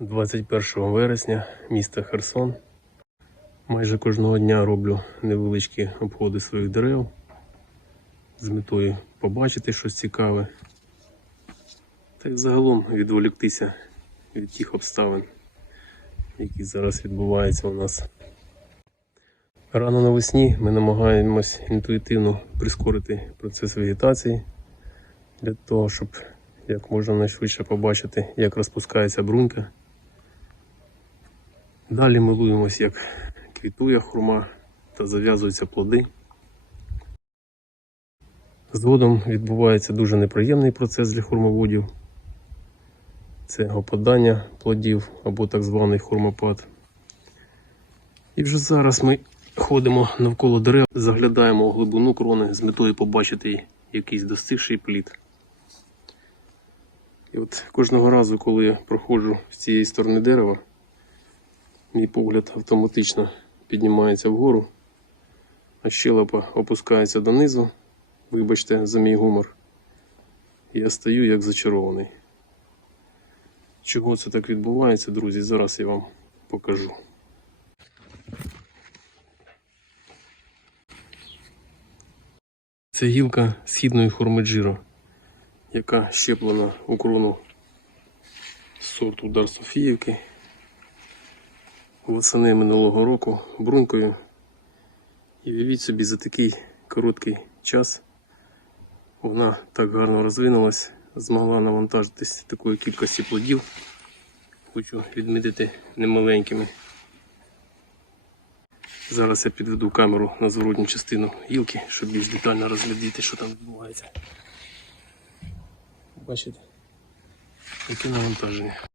21 вересня, місто Херсон. Майже кожного дня роблю невеличкі обходи своїх дерев з метою побачити щось цікаве. Та й загалом відволіктися від тих обставин, які зараз відбуваються у нас. Рано навесні ми намагаємось інтуїтивно прискорити процес вегетації для того, щоб як можна найшвидше побачити, як розпускається брунька. Далі милуємось, як квітує хурма та зав'язуються плоди. Згодом відбувається дуже неприємний процес для хурмоводів. Це опадання плодів або так званий хурмопад. І вже зараз ми ходимо навколо дерев, заглядаємо у глибину крони з метою побачити якийсь достигший плід. І от кожного разу, коли я проходжу з цієї сторони дерева, мій погляд автоматично піднімається вгору, а щелепа опускається донизу. Вибачте за мій гумор. Я стою як зачарований. Чого це так відбувається, друзі, зараз я вам покажу. Це гілка східної форми джиро, яка щеплена у крону сорту Дар Софіївки. Восени минулого року брунькою. І уявіть собі, за такий короткий час вона так гарно розвинулась, змогла навантажитись такої кількості плодів. Хочу відмітити немаленькими. Зараз я підведу камеру на зворотню частину гілки, щоб більш детально розглядіти, що там відбувається. Бачите? Яке навантаження.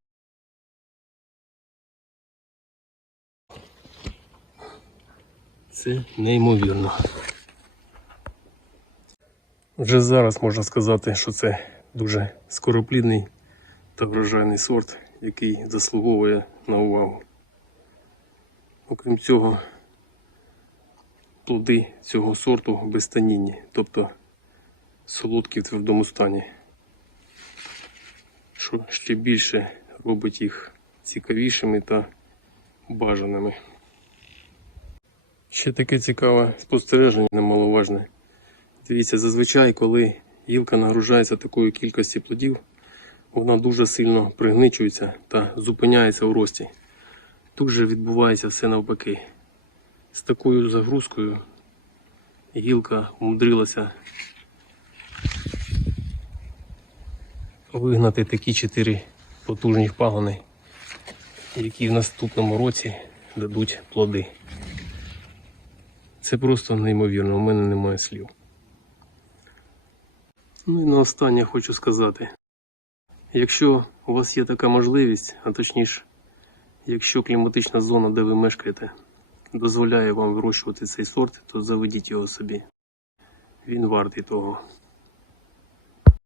Це неймовірно. Вже зараз можна сказати, що це дуже скороплідний та врожайний сорт, який заслуговує на увагу. Окрім цього, плоди цього сорту безтанінні, тобто солодкі в твердому стані, що ще більше робить їх цікавішими та бажаними. Ще таке цікаве спостереження немаловажне. Дивіться, зазвичай, коли гілка нагружається такою кількістю плодів, вона дуже сильно пригничується та зупиняється у рості. Тут же відбувається все навпаки. З такою загрузкою гілка умудрилася вигнати такі чотири потужні пагони, які в наступному році дадуть плоди. Це просто неймовірно, у мене немає слів. Ну і на останнє хочу сказати. Якщо у вас є така можливість, а точніше, якщо кліматична зона, де ви мешкаєте, дозволяє вам вирощувати цей сорт, то заведіть його собі. Він вартий того.